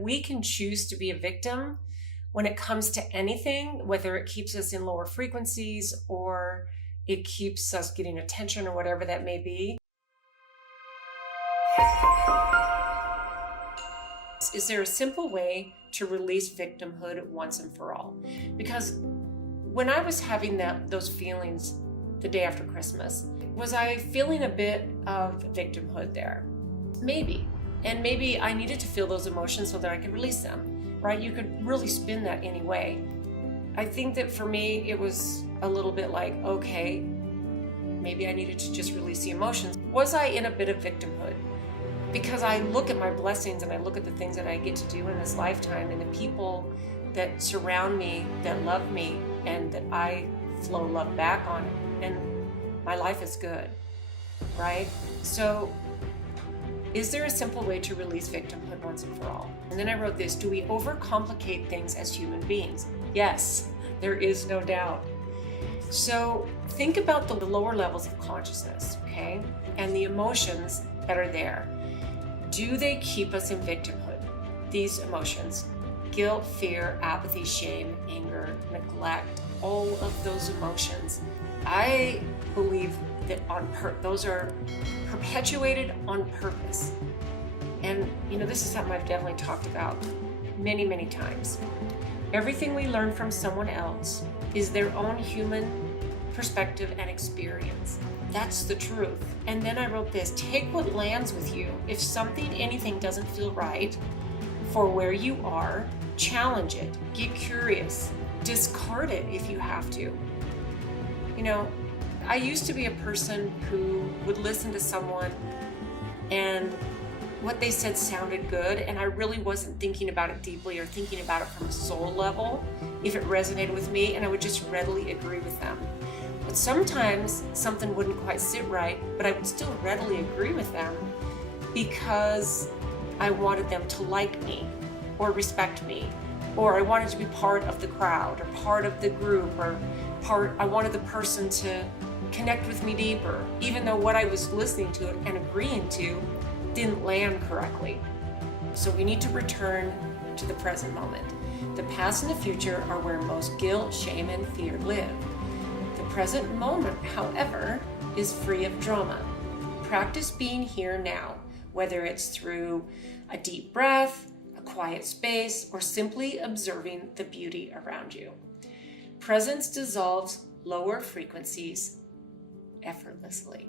that we can choose to be a victim when it comes to anything, whether it keeps us in lower frequencies or it keeps us getting attention or whatever that may be. Is there a simple way to release victimhood once and for all? Because when I was having those feelings the day after Christmas, was I feeling a bit of victimhood there? Maybe. And maybe I needed to feel those emotions so that I could release them, right? You could really spin that any way. I think that for me, it was a little bit like, okay, maybe I needed to just release the emotions. Was I in a bit of victimhood? Because I look at my blessings and I look at the things that I get to do in this lifetime and the people that surround me, that love me, and that I flow love back on, and my life is good, right? So is there a simple way to release victimhood once and for all? And then I wrote this: do we overcomplicate things as human beings? Yes, there is no doubt. So think about the lower levels of consciousness, okay? And the emotions that are there. Do they keep us in victimhood? These emotions: guilt, fear, apathy, shame, anger, neglect, all of those emotions. I believe that those are perpetuated on purpose. And this is something I've definitely talked about many, many times. Everything we learn from someone else is their own human perspective and experience. That's the truth. And then I wrote this: take what lands with you. If anything doesn't feel right for where you are, challenge it, get curious, discard it if you have to. I used to be a person who would listen to someone and what they said sounded good, and I really wasn't thinking about it deeply or thinking about it from a soul level if it resonated with me, and I would just readily agree with them. But sometimes something wouldn't quite sit right, but I would still readily agree with them because I wanted them to like me or respect me, or I wanted to be part of the crowd or part of the group, or I wanted the person to connect with me deeper, even though what I was listening to and agreeing to didn't land correctly. So we need to return to the present moment. The past and the future are where most guilt, shame, and fear live. The present moment, however, is free of drama. Practice being here now, whether it's through a deep breath, a quiet space, or simply observing the beauty around you. Presence dissolves lower frequencies effortlessly.